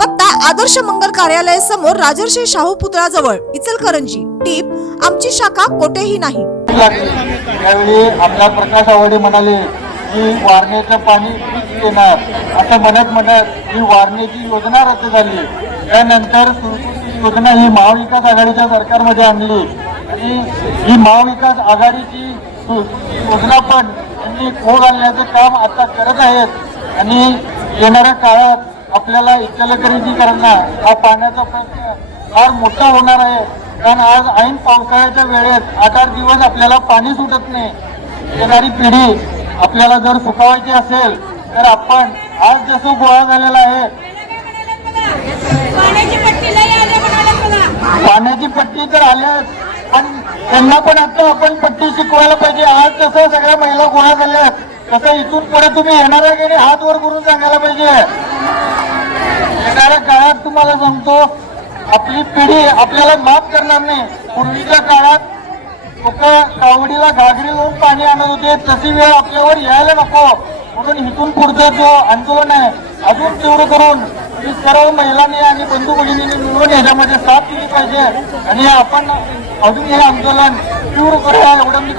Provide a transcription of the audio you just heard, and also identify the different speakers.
Speaker 1: पत्ता आदर्श मंगल कार्यालय समोर राजर्षी शाहू पुतळाजवळ इचलकरंजी. टीप आमची शाखा कोठेही नाही.
Speaker 2: त्यावेळी आपला प्रकाश आवाडे म्हणाले की वारण्याचं पाणी येणार. देणार असं म्हणत म्हणत ही वारण्याची योजना रद्द झाली. त्यानंतर योजना ही महाविकास आघाडीच्या सरकारमध्ये आणली. आणि ही महाविकास आघाडीची योजना पण त्यांनी खोड आणण्याचं काम आता करत आहेत. आणि येणाऱ्या काळात आपल्याला इचलकरंजीकरांना हा पाण्याचा प्रश्न फार मोठा होणार आहे. कारण आज ऐन पावसाळ्याच्या वेळेत आठ आठ दिवस आपल्याला पाणी सुटत नाही. येणारी पिढी आपल्याला जर सुकावायची असेल तर आपण आज जसं गोळा झालेला आहे
Speaker 3: पाण्याची पट्टी
Speaker 2: तर आल्याच पण त्यांना पण आता आपण पट्टी शिकवायला पाहिजे. आज कसं सगळ्या महिला गोळा झाल्या तसं इथून पुढे तुम्ही येणाऱ्या गेले हात वर करून सांगायला पाहिजे. तुम्हाला सांगतो आपली पिढी आपल्याला माफ करणार नाही. पूर्वीच्या काळात लोक कावडीला घागरी लावून पाणी आणत होते तशी वेळ आपल्यावर यायला नको. म्हणून इथून पुढचं जो आंदोलन आहे अजून तीव्र करून सर्व महिलांनी आणि बंधू भगिनींनी मिळून याच्यामध्ये साथ दिली पाहिजे. आणि आपण अजून हे आंदोलन तीव्र करूया एवढं मी